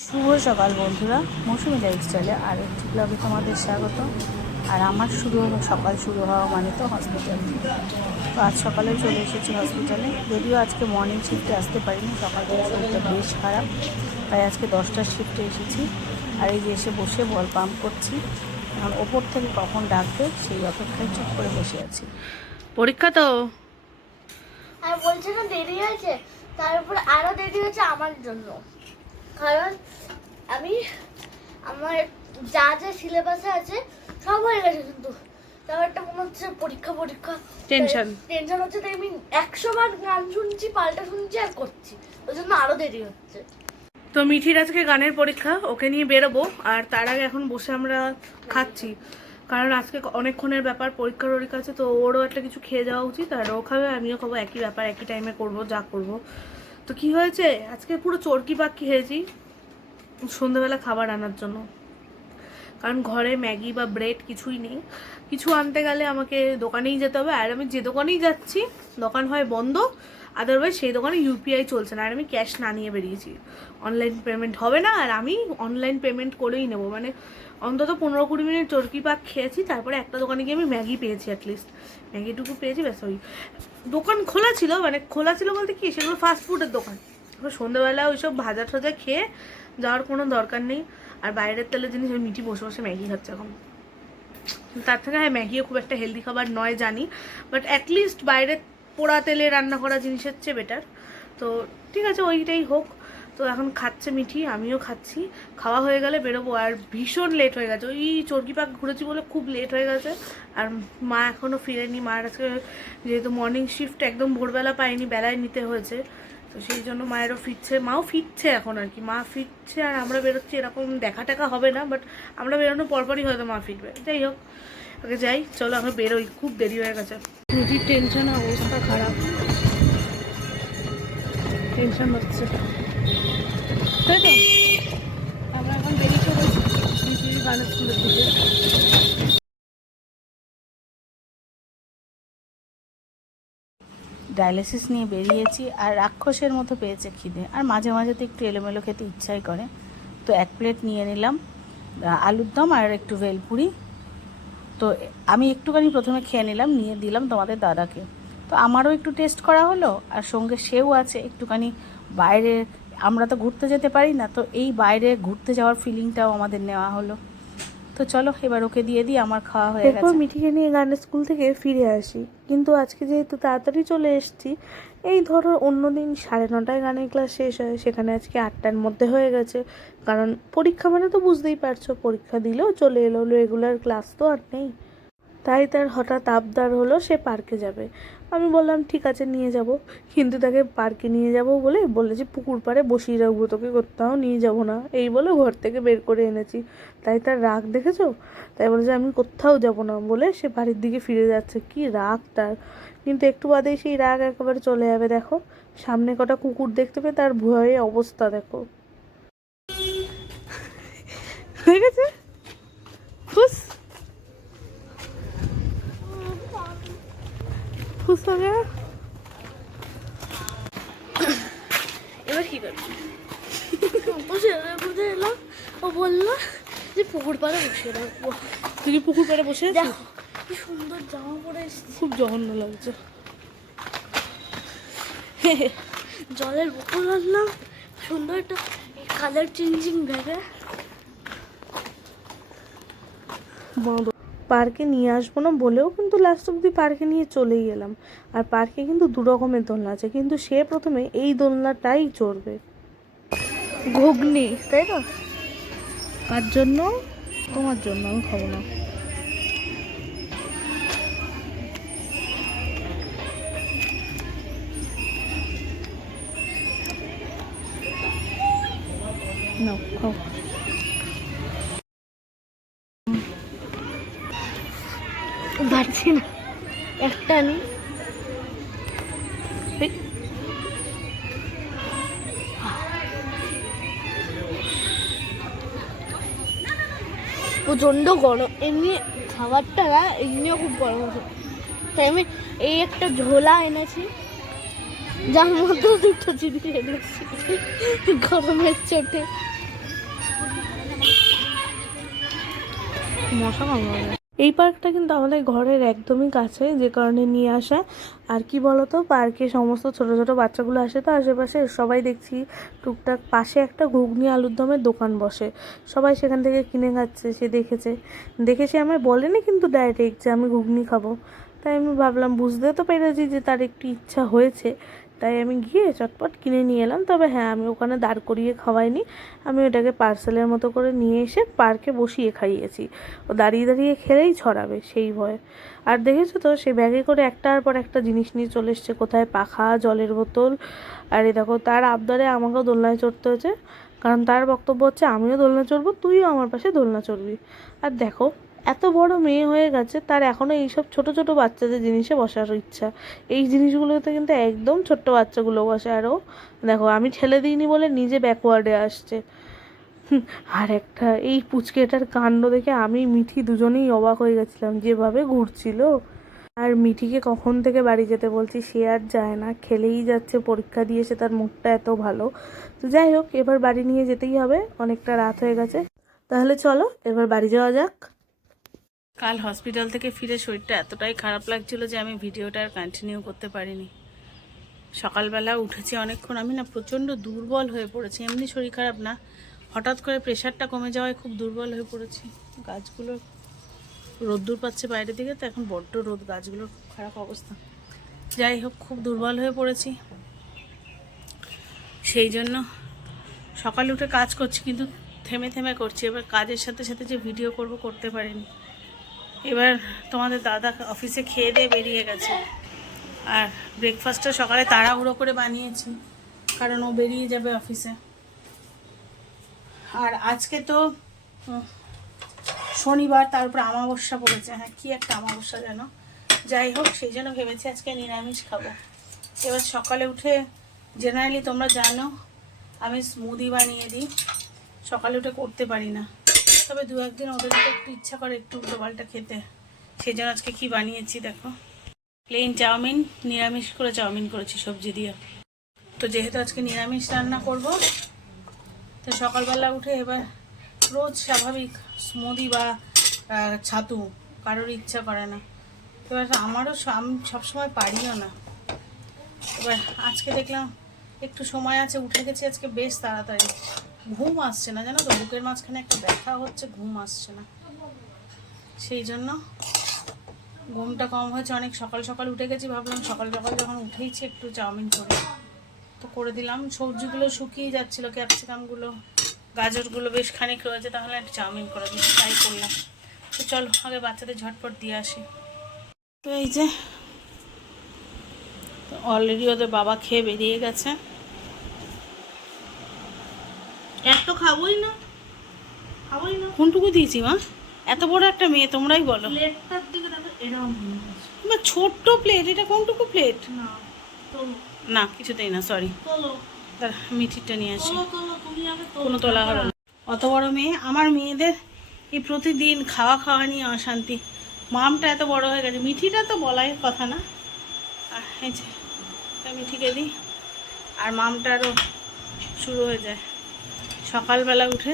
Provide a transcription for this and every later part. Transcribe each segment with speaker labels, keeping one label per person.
Speaker 1: শুভ সকাল বন্ধুরা মৌসুমি লাইফস্টাইলে আর একটি ব্লগে তোমাদের স্বাগত। আর আমার শুরু হলো সকাল শুরু হওয়া মানে তো হসপিটাল তো আজ সকালে চলে এসেছি হসপিটালে যদিও আজকে মর্নিং শিফটে আসতে পারিনি সকাল থেকে শরীরটা বেশ খারাপ। তাই আজকে দশটার শিফটে এসেছি। আর এই যে এসে বসে বল পাম্প করছি। এখন ওপর থেকে কখন ডাকবে সেই অপেক্ষায় চুপ করে বসে আছি। পরীক্ষা তো?
Speaker 2: আর বলছে না দেরি হয়েছে তার উপর আরও দেরি হয়েছে আমার জন্য। কারণ আমি আমার যা যা সিলেবাসে আছে সব হয়ে গেছে কিন্তু। ব্যাপারটা মনে হচ্ছে পরীক্ষা পরীক্ষা।
Speaker 1: Tension.
Speaker 2: টেনশন হচ্ছে তাই আমি একশো বার গান শুনছি পাল্টা শুনছি আর করছি। ওই জন্য আরও দেরি হচ্ছে।
Speaker 3: তো মিঠির আজকে গানের পরীক্ষা ওকে নিয়ে বেরোবো আর তার আগে এখন বসে আমরা খাচ্ছি। কারণ আজকে অনেকক্ষণের ব্যাপার পরীক্ষা টরীক্ষা আছে তো ওরও একটা কিছু খেয়ে যাওয়া উচিত আর ও খাবে আমিও খাব একই ব্যাপার একই টাইমে করব যা করব। তো কি হয়েছে? আজকে পুরো চরকি পাক্কি খেয়েছি সন্ধ্যাবেলা খাবার আনার জন্য। কারণ ঘরে ম্যাগি বা ব্রেড কিছুই নেই। কিছু আনতে গেলে আমাকে দোকানেই যেতে হবে। আর আমি যে দোকানেই যাচ্ছি, দোকান হয় বন্ধ। আদারওয়াইজ সেই দোকানে ইউপিআই চলছে না। আর আমি ক্যাশ না নিয়ে বেরিয়েছি। অনলাইন পেমেন্ট হবে না। আর আমি অনলাইন পেমেন্ট করেই নেব। মানে অন্তত পনেরো কুড়ি মিনিট চরকি পাক খেয়েছি, তারপরে একটা দোকানে গিয়ে আমি ম্যাগি পেয়েছি অ্যাটলিস্ট ম্যাগিটুকু পেয়েছি, ব্যাস ওই দোকান খোলা ছিল মানে খোলা ছিল বলতে কি, সেগুলো ফাস্ট ফুডের দোকান। সন্ধ্যেবেলা ওইসব ভাজা টাজা খেয়ে যাওয়ার কোনো দরকার নেই, আর বাইরের তেলের জিনিস, ওই মিটি বসে বসে ম্যাগি খাচ্ছে এখন। তার থেকে হ্যাঁ ম্যাগিও খুব একটা হেলদি খাবার নয় জানি বাট অ্যাটলিস্ট বাইরের পোড়া তেলে রান্না করা জিনিসের চেয়ে বেটার তো ঠিক আছে, ওইটাই হোক। তো এখন খাচ্ছে মিঠি, আমিও খাচ্ছি। খাওয়া হয়ে গেলে বেরোবো, আর ভীষণ লেট হয়ে গেছে। ওই চরকি পাক ঘুরেছি বলে খুব লেট হয়ে গেছে। আর মা এখনও ফিরেনি, মার আজকে যেহেতু মর্নিং শিফট একদম ভোরবেলা পাইনি, বেলায় নিতে হয়েছে। তো সেই জন্য মায়েরও ফিরছে, মাও ফিরছে এখন আর কি। মা ফিরছে আর আমরা বেরোচ্ছি, এরকম দেখা টাকা হবে না বাট আমরা বেরোনোর পরপরই হয়তো মা ফিরবে। যাই হোক, আগে যাই, চলো এখন বেরোই, খুব দেরি হয়ে গেছে। টেনশন অবস্থা খারাপ। টেনশন হচ্ছে। তাই তো? আমরা এখন বেরিয়ে চলেছি মিঠির গানের স্কুলের দিকে
Speaker 1: ডায়ালিসিস নিয়ে বেরিয়েছি আর রাক্ষসের মতো পেয়েছে খিদে। আর মাঝে মাঝে তো একটু এলোমেলো খেতে ইচ্ছাই করে। তো এক প্লেট নিয়ে নিলাম আলুর দম আর একটু ভেলপুরি। তো আমি একটুখানি প্রথমে খেয়ে নিলাম নিয়ে দিলাম তোমাদের দাদাকে। তো আমারও একটু টেস্ট করা হলো আর সঙ্গে সেও আছে একটুখানি বাইরে আমরা তো ঘুরতে যেতে পারি না তো এই বাইরে ঘুরতে যাওয়ার ফিলিংটাও আমাদের নেওয়া হলো। তো চলো এবার ওকে দিয়ে দিই আমার খাওয়া হয়ে গেছে।
Speaker 3: মিঠিকে নিয়ে গানের স্কুল থেকে ফিরে আসি। কিন্তু আজকে যেহেতু তাড়াতাড়ি চলে এসেছি এই ধরো অন্যদিন সাড়ে নটায় গানের ক্লাস শেষ হয় সেখানে আজকে আটটার মধ্যে হয়ে গেছে। কারণ পরীক্ষা মানে তো বুঝতেই পারছ পরীক্ষা দিলেও চলে এলো রেগুলার ক্লাস তো আর নেই। তাই তার হঠাৎ আবদার হলো সে পার্কে যাবে। আমি বললাম, ঠিক আছে, নিয়ে যাব। কিন্তু তাকে পার্কে নিয়ে যাব বলে বলেছি পুকুর পাড়ে বসিয়ে রাখব, তোকে কোথাও নিয়ে যাব না। এই বলে ঘর থেকে বের করে এনেছি। তাই তার রাগ দেখেছ? তাই বলেছে আমি কোথাও যাব না, বলে সে বাড়ির দিকে ফিরে যাচ্ছে। কি রাগ তার। কিন্তু একটু বাদেই সেই রাগ একেবারে চলে যাবে, দেখো। সামনে কটা কুকুর দেখতে পেয়ে তার ভয়ে অবস্থা, দেখো। হয়ে গেছে খুশ খুশ
Speaker 2: এবার কি করবি? বসে বসে এলাম ও বলল যে পুকুর পাড়ে বসে রাখব
Speaker 3: তুই কি পুকুর পাড়ে বসে
Speaker 2: দেখো কি সুন্দর জামা পরে এসেছি।
Speaker 3: খুব জঘন্য লাগছে।
Speaker 2: জলের বোতল আনলাম সুন্দর একটা কালার চেঞ্জিং ব্যাগে
Speaker 3: পার্কে নিয়ে আসব না বলেও কিন্তু লাস্ট অব্দি পার্কে নিয়ে চলেই গেলাম। আর পার্কে কিন্তু দু রকমের দোলনা আছে, কিন্তু সে প্রথমে এই দোলনাটাই চড়বে। ঘুগনি, তাই না? কার জন্য? তোমার জন্য, আমি খাব না। নাও, খাও।
Speaker 2: প্রচণ্ড গরম। এমনি খাবারটা না, এমনিও খুব গরম আছে। তাই আমি এই একটা ঝোলা এনেছি, যার মধ্যে দুটো জিনিস এনেছি। গরমের চোটে।
Speaker 1: মশা কামড়াবে এই পার্কটা কিন্তু আমাদের ঘরের একদমই কাছে, যে কারণে নিয়ে আসা। আর কি বলতো, পার্কে সমস্ত ছোট ছোট বাচ্চাগুলো আসে তো, আশেপাশে সবাই দেখছি টুকটাক পাশে একটা ঘুগনি আলুর দমের দোকান বসে। সবাই সেখান থেকে কিনে খাচ্ছে, সে দেখেছে। দেখে সে আমায় বলেনি কিন্তু ডাইরেক্ট যে আমি ঘুগনি খাব। তাই আমি ভাবলাম, বুঝতে তো পেরেছি যে তার একটু ইচ্ছা হয়েছে। তাই আমি গিয়ে চটপট কিনে নিয়ে এলাম। তবে হ্যাঁ আমি ওখানে দাঁড় করিয়ে খাওয়াইনি। আমি ওটাকে পার্সেলের মতো করে নিয়ে এসে পার্কে বসিয়ে খাইয়েছি। ও দাঁড়িয়ে দাঁড়িয়ে খেলেই ছড়াবে, সেই ভয়ে। আর দেখেছ তো সে ব্যাগে করে একটার পর একটা জিনিস নিয়ে চলে এসছে। কোথায় পাখা, জলের বোতল। আর এ দেখো, তার আবদারে আমাকেও দোলনায় চড়তে হয়েছে। কারণ তার বক্তব্য হচ্ছে, আমিও দোলনা চড়বো, তুইও আমার পাশে দোলনা চড়বি। আর দেখো এত বড় মেয়ে হয়ে গেছে, তার এখনও এইসব ছোট ছোট বাচ্চাদের জিনিসে বসার ইচ্ছা। এই জিনিসগুলোতে কিন্তু একদম ছোট্ট বাচ্চাগুলো বসে। আরও দেখো, আমি ঠেলে দিইনি বলে নিজে ব্যাকওয়ার্ডে আসছে। আর একটা, এই পুচকেটার কাণ্ড দেখে আমি মিঠি দুজনেই অবাক হয়ে গেছিলাম, যেভাবে ঘুরছিল। আর মিঠিকে কখন থেকে বাড়ি যেতে বলছি, সে আর যায় না। খেলেই যাচ্ছে, পরীক্ষা দিয়েছে তার মুখটা এত ভালো। তো যাই হোক, এবার বাড়ি নিয়ে যেতেই হবে, অনেকটা রাত হয়ে গেছে। তাহলে চলো, এবার বাড়ি যাওয়া যাক। কাল হসপিটাল থেকে ফিরে শরীরটা এতটাই খারাপ লাগছিল যে আমি ভিডিওটা আর কন্টিনিউ করতে পারিনি। সকালবেলা উঠেছি অনেকক্ষণ, আমি না প্রচণ্ড দুর্বল হয়ে পড়েছি। এমনি শরীর খারাপ না। হঠাৎ করে প্রেশারটা কমে যাওয়ায় খুব দুর্বল হয়ে পড়েছি। গাছগুলো রোদ্দুর পাচ্ছে বাইরে দিকে, তো এখন বড্ড রোদ গাছগুলোর খুব খারাপ অবস্থা। যাই হোক, খুব দুর্বল হয়ে পড়েছি। সেই জন্য সকালে উঠে কাজ করছি, কিন্তু থেমে থেমে করছি। এবার কাজের সাথে সাথে যে ভিডিও করব, করতে পারিনি। এবার তোমাদের দাদা অফিসে খেয়ে দিয়ে বেরিয়ে গেছে। আর ব্রেকফাস্টটা সকালে তাড়াহুড়ো করে বানিয়েছি, কারণ ও বেরিয়ে যাবে অফিসে। আর আজকে তো শনিবার, তার উপর আমাবস্যা পড়েছে। হ্যাঁ কি একটা আমাবস্যা যেন। যাই হোক, সেই জন্য ভেবেছি আজকে নিরামিষ খাব। এবার সকালে উঠে জেনারেলি তোমরা জানো, আমি স্মুদি বানিয়ে দিই। সকালে উঠে করতে পারি না। তবে দু একদিন ওদের একটু ইচ্ছা করে একটু উল্টোপাল্টা খেতে। সেই জন্য আজকে কি বানিয়েছি দেখো। প্লেন চাউমিন, নিরামিষ করে চাউমিন করেছি সবজি দিয়ে। তো যেহেতু আজকে নিরামিষ রান্না করব, তো সকালবেলা উঠে এবার রোজ স্বাভাবিক স্মুদি বা ছাতু, কারোর ইচ্ছা করে না। এবার আমারও আমি সবসময় পারিও না। এবার আজকে দেখলাম একটু সময় আছে, উঠে গেছি আজকে বেশ তাড়াতাড়ি। ঘুম আসছে না, জানো তো? বুকের মাঝখানে একটা ব্যথা হচ্ছে, ঘুম আসছে না। সেই জন্য ঘুমটা কম হয়েছে। অনেক সকাল সকাল উঠে গেছি, ভাবলাম সকাল সকাল যখন উঠেইছি একটু চাউমিন করে তো করে দিলাম। সবজিগুলো শুকিয়ে যাচ্ছিল, ক্যাপসিকামগুলো, গাজরগুলো বেশ খানিক রয়েছে, তাহলে একটু চাউমিন করে দিচ্ছি তাই করলাম। তো চলো, আগে বাচ্চাদের ঝটপট দিয়ে আসি। তো এই যে অলরেডি ওদের বাবা খেয়ে বেরিয়ে গেছে। এত খাবোই না। খাবোই না। কোনটুকু দিয়েছি মা? এত বড় একটা মেয়ে তোমরাই বলো।
Speaker 3: প্লেটটার দিকে দেখো এরকম
Speaker 1: ছোট্ট প্লেট এটা কোনটুকু প্লেট
Speaker 3: না
Speaker 1: না কিছুতেই না সরি
Speaker 3: তোলো।
Speaker 1: মিঠিটা নিয়ে আসি। কোনো তোলা না। অত বড় মেয়ে আমার মেয়েদের এই প্রতিদিন খাওয়া খাওয়া নিয়ে অশান্তি। মামটা এত বড় হয়ে গেছে। মিঠিটা তো বলাই কথা না। আর এই যে এটা মিঠিকে দিই। আর মামটারও শুরু হয়ে যায়। সকালবেলা উঠে।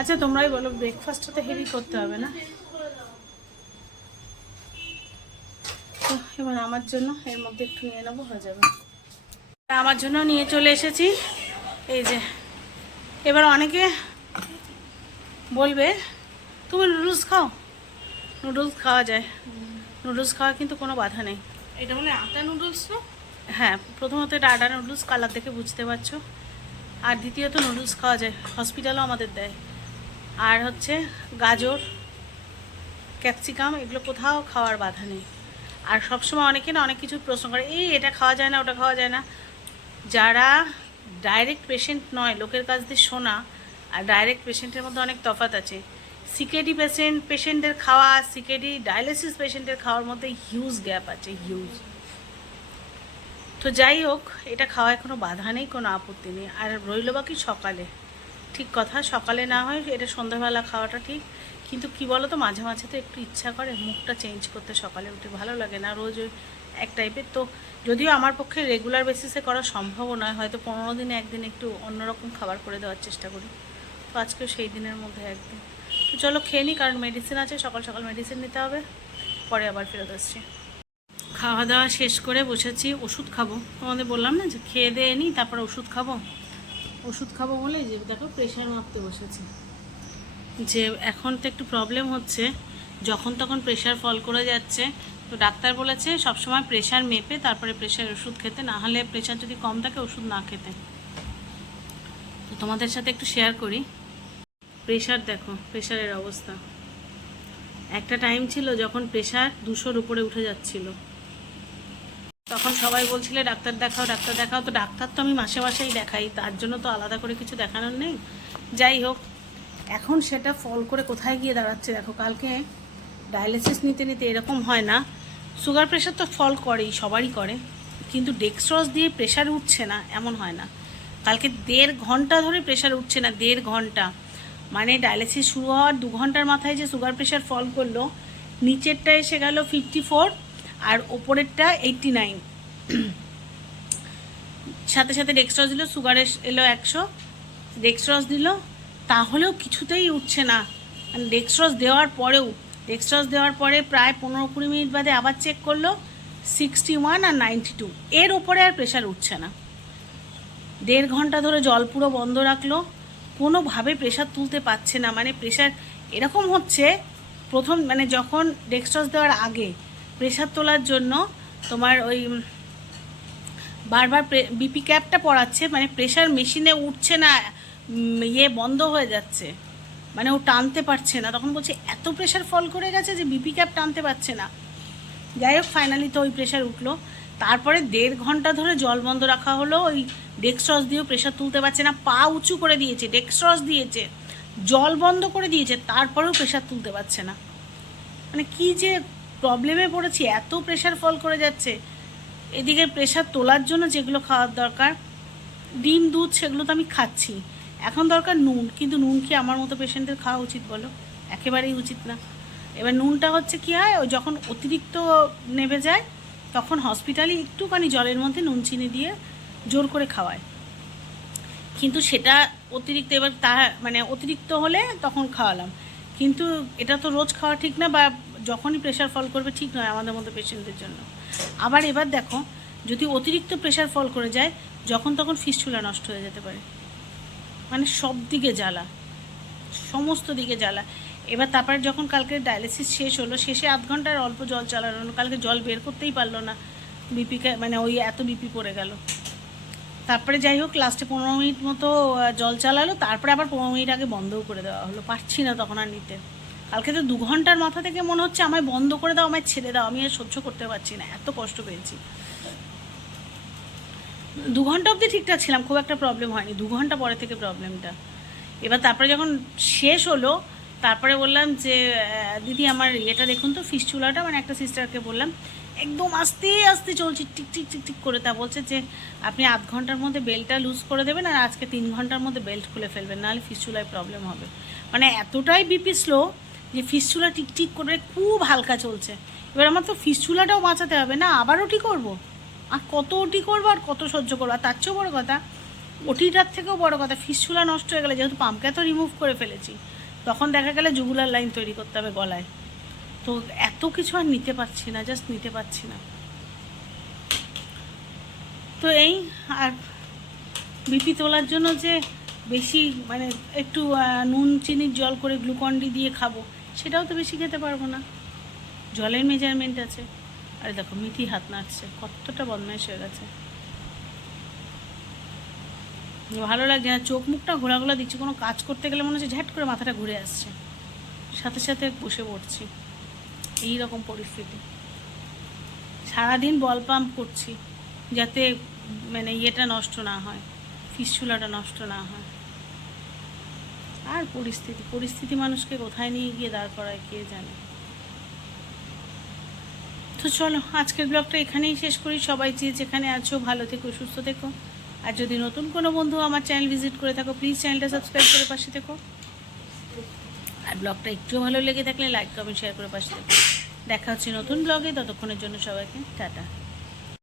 Speaker 1: আচ্ছা তোমরাই বলো ব্রেকফাস্টটা তো হেভি করতে হবে না? তো এবার আমার জন্য এর মধ্যে একটু নিয়ে নেব হয়ে যাবে। আমার জন্য নিয়ে চলে এসেছি। এই যে এবার অনেকে বলবে তুমি নুডলস খাও? নুডলস খাওয়া যায়। নুডলস খাওয়া কিন্তু কোনো বাধা নেই।
Speaker 3: এটা মানে আটা নুডলস তো?
Speaker 1: হ্যাঁ প্রথমত এটা আটা নুডলস কালার দেখে বুঝতে পারছ। আর দ্বিতীয়ত নুডলস খাওয়া যায় হসপিটালও আমাদের দেয়। আর হচ্ছে গাজর ক্যাপসিকাম এগুলো কোথাও খাওয়ার বাধা নেই। আর সবসময় অনেকে না অনেক কিছু প্রশ্ন করে, এই এটা খাওয়া যায় না, ওটা খাওয়া যায় না। যারা ডাইরেক্ট পেশেন্ট নয়, লোকের কাছ দিয়ে শোনা, আর ডাইরেক্ট পেশেন্টের মধ্যে অনেক তফাৎ আছে। সিকেডি পেশেন্ট পেশেন্টের খাওয়া সিকেডি ডায়ালিসিস পেশেন্টের খাওয়ার মধ্যে হিউজ গ্যাপ আছে হিউজ তো যাই হোক, এটা খাওয়ায় কোনো বাধা নেই, কোনো আপত্তি নেই। আর রইল বাকি সকালে। ঠিক কথা, সকালে না হয় এটা সন্ধ্যাবেলা খাওয়াটা ঠিক। কিন্তু কি বলো তো মাঝে মাঝে তো একটু ইচ্ছা করে, মুখটা চেঞ্জ করতে সকালে উঠে ভালো লাগে না, রোজ এক টাইপের তো যদিও আমার পক্ষে রেগুলার বেসিসে করা সম্ভব নয়, হয়তো পনেরো দিনে একদিন একটু অন্যরকম খাবার করে দেওয়ার চেষ্টা করি। তো আজকেও সেই দিনের মধ্যে একদিন। তো চলো খেয়ে নিই কারণ মেডিসিন আছে, সকাল সকাল মেডিসিন নিতে হবে। পরে আবার ফেরত আসছি। খাওয়া দাওয়া শেষ করে বসেছি, ওষুধ খাব। তোমাদের বললাম না যে খেয়ে দিয়ে নিই তারপরে ওষুধ খাব? ওষুধ খাব বলে যে দেখো প্রেশার মাপতে বসেছি। যে এখন তো একটু প্রবলেম হচ্ছে, যখন তখন প্রেশার ফল করে যাচ্ছে। তো ডাক্তার বলেছে সবসময় প্রেশার মেপে তারপরে প্রেশার ওষুধ খেতে, না হলে প্রেশার যদি কম থাকে ওষুধ না খেতে। তো তোমাদের সাথে একটু শেয়ার করি। প্রেশার দেখো প্রেশারের অবস্থা। একটা টাইম ছিল যখন প্রেশার দুশোর উপরে উঠে যাচ্ছিল। তখন সবাই বলছিলে, ডাক্তার দেখাও ডাক্তার দেখাও। তো ডাক্তার তো আমি মাসে মাসেই দেখাই, তার জন্য তো আলাদা করে কিছু দেখানোর নেই। যাই হোক, এখন সেটা ফল করে কোথায় গিয়ে দাঁড়াচ্ছে? দেখো, কালকে ডায়ালিসিস নিতে নিতে এরকম হয় না। সুগার প্রেশার তো ফল করেই, সবারই করে। কিন্তু ডেক্সট্রস দিয়ে প্রেশার উঠছে না, এমন হয় না। কালকে দেড় ঘণ্টা ধরে প্রেশার উঠছে না, দেড় ঘণ্টা। মানে ডায়ালিসিস শুরু হওয়ার দু ঘণ্টার মাথায় যে সুগার প্রেশার ফল করল, নিচেরটা এসে গেল ফিফটি ফোর আর ওপরেরটা এইটটি নাইন সাথে সাথে ডেক্সট্রস দিল সুগার এলো একশো। ডেক্সট্রস দিল, তাহলেও কিছুতেই উঠছে না। মানে ডেক্সট্রস দেওয়ার পরেও ডেক্সট্রস দেওয়ার পরে প্রায় পনেরো কুড়ি মিনিট বাদে আবার চেক করল সিক্সটি ওয়ান আর নাইনটি টু এর ওপরে আর প্রেশার উঠছে না। দেড় ঘণ্টা ধরে জল পুরো বন্ধ রাখল। কোনোভাবে প্রেশার তুলতে পারছে না। মানে প্রেশার এরকম হচ্ছে, প্রথম মানে যখন ডেক্সট্রস দেওয়ার আগে প্রেশার তোলার জন্য তোমার ওই বারবার বিপি ক্যাপটা পড়াচ্ছে মানে প্রেশার মেশিনে উঠছে না ইয়ে বন্ধ হয়ে যাচ্ছে। মানে ও টানতে পারছে না। তখন বলছে, এত প্রেশার ফল করে গেছে যে বিপি ক্যাপ টানতে পারছে না। যাই হোক ফাইনালি তো ওই প্রেশার উঠল। তারপরে দেড় ঘণ্টা ধরে জল বন্ধ রাখা হলো। ওই ডেক্সট্রস দিয়েও প্রেশার তুলতে পারছে না। পা উঁচু করে দিয়েছে ডেক্সট্রস দিয়েছে। জল বন্ধ করে দিয়েছে, তারপরেও প্রেশার তুলতে পারছে না। মানে কি যে প্রবলেমে পড়েছি, এত প্রেশার ফল করে যাচ্ছে। এদিকে প্রেশার তোলার জন্য যেগুলো খাওয়ার দরকার, ডিম, দুধ সেগুলো তো আমি খাচ্ছি। এখন দরকার নুন, কিন্তু নুন কি আমার মতো পেশেন্টের খাওয়া উচিত বলো? একেবারেই উচিত না। এবার নুনটা হচ্ছে কি হয়, ওই যখন অতিরিক্ত নেমে যায়, তখন হসপিটালে একটুখানি জলের মধ্যে নুন চিনি দিয়ে জোর করে খাওয়ায়। কিন্তু সেটা অতিরিক্ত, এবার তা মানে অতিরিক্ত হলে তখন খাওয়ালাম। কিন্তু এটা তো রোজ খাওয়া ঠিক না বা যখনই প্রেশার ফল করবে, ঠিক নয় আমাদের মতো পেশেন্টদের জন্য। আবার এবার দেখো, যদি অতিরিক্ত প্রেশার ফল করে যায়, যখন তখন ফিস্টুলা নষ্ট হয়ে যেতে পারে। মানে সব দিকে জ্বালা। সমস্ত দিকে জ্বালা। এবার তারপরে যখন কালকে ডায়ালিসিস শেষ হলো, শেষে আধ ঘণ্টার অল্প জল চালানো কালকে জল বের করতেই পারল না। বিপি মানে ওই এত বিপি পড়ে গেল। তারপরে যাই হোক লাস্টে পনেরো মিনিট মতো জল চালালো, তারপরে আবার পনেরো মিনিট আগে বন্ধও করে দেওয়া হলো। পারছি না তখন আর নিতে। কালকে তো দু ঘণ্টার মাথা থেকে মনে হচ্ছে আমায় বন্ধ করে দাও, আমায় ছেড়ে দাও, আমি আর সহ্য করতে পারছি না, এত কষ্ট পেয়েছি। দু ঘণ্টা অবধি ঠিকঠাক ছিলাম, খুব একটা প্রবলেম হয়নি, দু ঘণ্টা পরে থেকে প্রবলেমটা এবার তারপরে যখন শেষ হলো, তারপরে বললাম যে দিদি আমার ইয়েটা দেখুন তো ফিস চুলাটা মানে একটা সিস্টারকে বললাম, একদম আস্তে আস্তে চলছে, টিক টিক টিক টিক করে, তা বলছে যে, আপনি আধ ঘণ্টার মধ্যে বেল্টটা লুজ করে দেবেন আর আজকে তিন ঘণ্টার মধ্যে বেল্ট খুলে ফেলবেন, নাহলে ফিস চুলায় প্রবলেম হবে। মানে এতটাই বিপি স্লো যে ফিস চুলা টিক টিক করে খুব হালকা চলছে। এবার আমার তো ফিস চুলাটাও বাঁচাতে হবে না, আবার ওটি করব। আর কত ওটি করব আর কত সহ্য করব? আর তার চেয়েও বড়ো কথা, ওটিটার থেকেও বড় কথা ফিসচুলা নষ্ট হয়ে গেলে, যেহেতু পাম্পকে তো রিমুভ করে ফেলেছি, তখন দেখা গেলে জুগুলার লাইন তৈরি করতে হবে গলায়। তো এত কিছু আর নিতে পারছি না জাস্ট নিতে পারছি না। তো এই, আর বিপি তোলার জন্য যে বেশি মানে একটু নুন, চিনির জল করে গ্লুকন্ডি দিয়ে খাব সেটাও তো বেশি খেতে পারব না। জলের মেজারমেন্ট আছে। আরে দেখো মিথি হাত নাচছে কতটা বদমাইশ হয়ে গেছে। ভালো লাগছে না, চোখ মুখটা ঘোরা দিচ্ছে, কোনো কাজ করতে গেলে মনে হচ্ছে ঝ্যাট করে মাথাটা ঘুরে আসছে। সাথে সাথে বসে পড়ছি। এই রকম পরিস্থিতি। সারাদিন বল পাম্প করছি, যাতে মানে ইয়েটা নষ্ট না হয় ফিসচুলাটা নষ্ট না হয়। আর পরিস্থিতি পরিস্থিতি মানুষকে কোথায় নিয়ে গিয়ে দাঁড় করায় কে জানে? তো চলো, আজকের ব্লগটা এখানেই শেষ করি। সবাই যে যেখানে আছো, ভালো থেকো, সুস্থ থেকো। আর যদি নতুন কোনো বন্ধু আমার চ্যানেল ভিজিট করে থাকো প্লিজ চ্যানেলটা সাবস্ক্রাইব করে পাশে থেকো। আর ব্লগটা একটু ভালো লেগে থাকলে লাইক কমেন্ট শেয়ার করে পাশে থেকো। দেখা হচ্ছে নতুন ব্লগে, ততক্ষণের জন্য সবাইকে, টাটা।